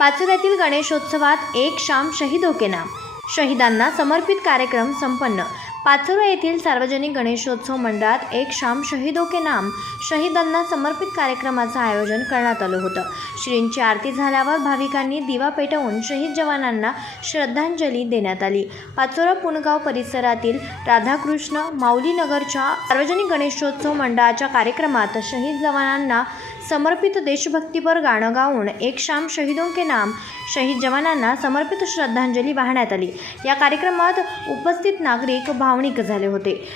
पाचोऱ्यातील गणेशोत्सवात एक शाम शहीदो के नाम. शहीदांना समर्पित कार्यक्रम संपन्न. पाचोरा येथील सार्वजनिक गणेशोत्सव मंडळात एक शाम शहीदो के नाम. शहीदांना समर्पित कार्यक्रमाचं आयोजन करण्यात आलं होतं. श्रींची आरती झाल्यावर भाविकांनी दिवा पेटवून शहीद जवानांना श्रद्धांजली देण्यात आली. पाचोरा पुणगाव परिसरातील राधाकृष्ण माऊलीनगरच्या सार्वजनिक गणेशोत्सव मंडळाच्या कार्यक्रमात शहीद जवानांना समर्पित देशभक्तीपर गाणं गाऊन एक शाम शहीदों के नाम शहीद जवानांना समर्पित श्रद्धांजली वाहण्यात आली. या कार्यक्रमात उपस्थित नागरिक भावनिक झाले होते.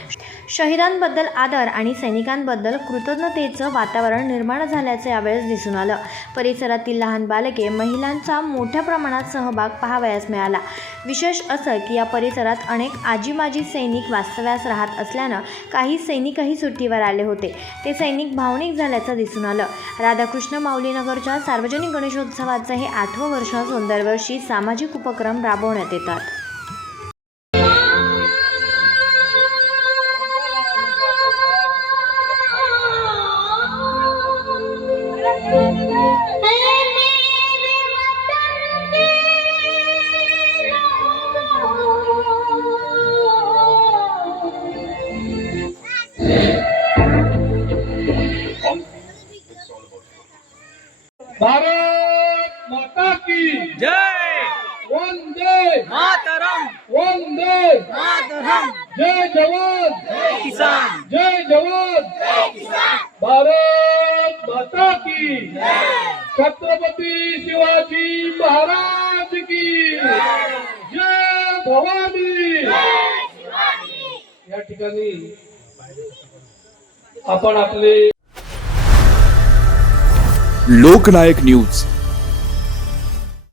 शहीदांबद्दल आदर आणि सैनिकांबद्दल कृतज्ञतेचं वातावरण निर्माण झाल्याचं यावेळेस दिसून आलं. परिसरातील लहान बालके महिलांचा मोठ्या प्रमाणात सहभाग पाहावयास मिळाला. विशेष असं की या परिसरात अनेक आजीमाजी सैनिक वास्तव्यास राहत असल्यानं काही सैनिकही सुट्टीवर आले होते. ते सैनिक भावनिक झाल्याचं दिसून आलं. राधाकृष्ण माऊलीनगरच्या सार्वजनिक गणेशोत्सवाचं हे आठवं वर्ष असून दरवर्षी सामाजिक उपक्रम राबवण्यात येतात. भारत माता की जय। वंदे। मातरम। वंदे। मातरम। जय जवान। जय किसान। जय जवान। भारत माता की। छत्रपती शिवाजी महाराज की। जय। भवानी। या ठिकाणी आपण आपले लोकनायक न्यूज.